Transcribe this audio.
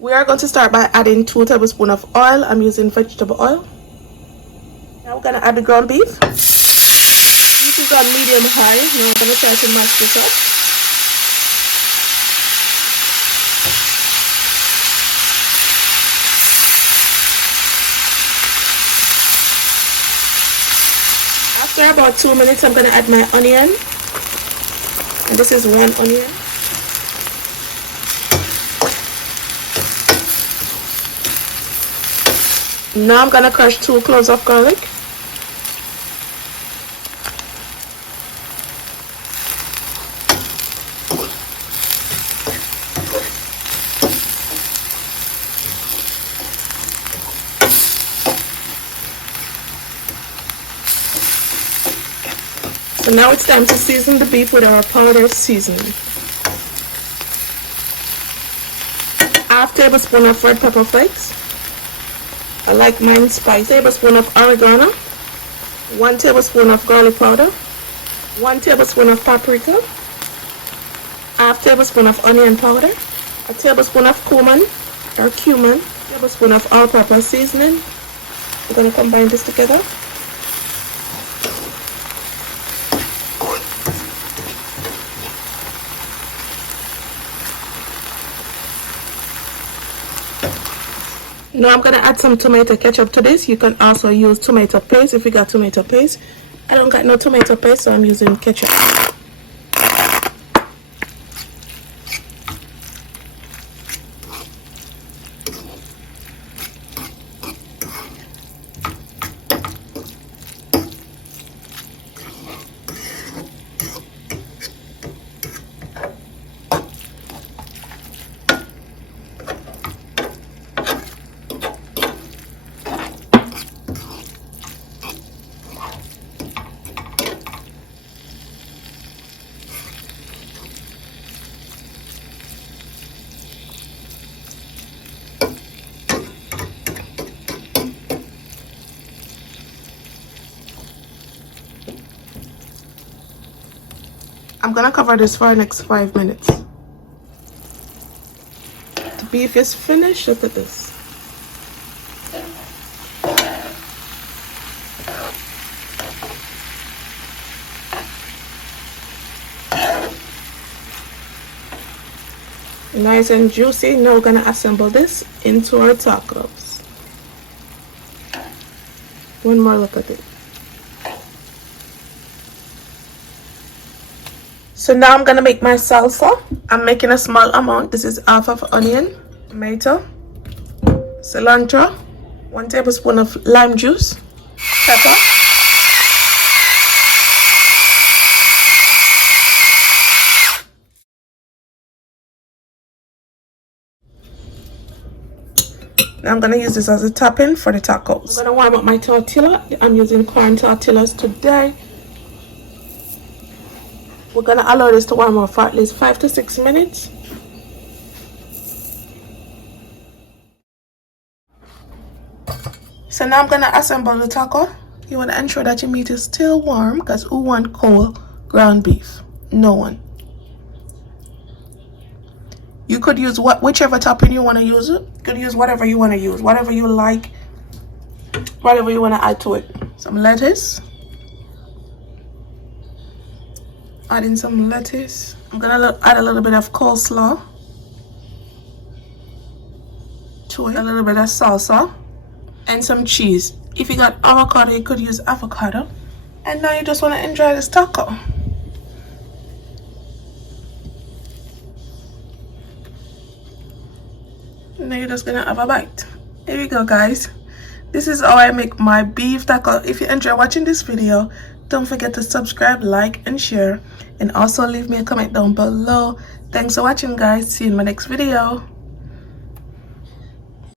We are going to start by adding 2 tablespoons of oil. I'm using vegetable oil. Now we're going to add the ground beef. This is on medium high. Now I'm going to try to mash this up. After about 2 minutes, I'm going to add my onion. And this is 1 onion. Now I'm going to crush 2 cloves of garlic. So now it's time to season the beef with our powder seasoning. Half tablespoon of red pepper flakes. I like mine spicy. Tablespoon of oregano. 1 tablespoon of garlic powder. 1 tablespoon of paprika. Half tablespoon of onion powder. A tablespoon of cumin or cumin. A tablespoon of all-purpose seasoning. We're going to combine this together. Now I'm going to add some tomato ketchup to this. You can also use tomato paste if you got tomato paste. I don't got no tomato paste, so I'm using ketchup. I'm gonna cover this for the next 5 minutes. The beef is finished. Look at this. Nice and juicy. Now we're gonna assemble this into our tacos. One more look at it. So now I'm gonna make my salsa. I'm making a small amount. This is half of onion, tomato, cilantro, 1 tablespoon of lime juice, pepper, now I'm gonna use this as a topping for the tacos. I'm gonna warm up my tortilla. I'm using corn tortillas today. We're gonna allow this to warm up for at least 5 to 6 minutes. So now I'm gonna assemble the taco. You wanna ensure that your meat is still warm, because who want cold ground beef? No one. You could use whichever topping you wanna use. You could use whatever you wanna use, whatever you like, whatever you wanna add to it. Some lettuce. Adding some lettuce. I'm gonna add a little bit of coleslaw to it, a little bit of salsa, and some cheese. If you got avocado, you could use avocado. And now you just want to enjoy this taco. Now you're just gonna have a bite. Here you go, guys. This is how I make my beef taco. If you enjoy watching this video, don't forget to subscribe, like, and share. And also leave me a comment down below. Thanks for watching, guys. See you in my next video.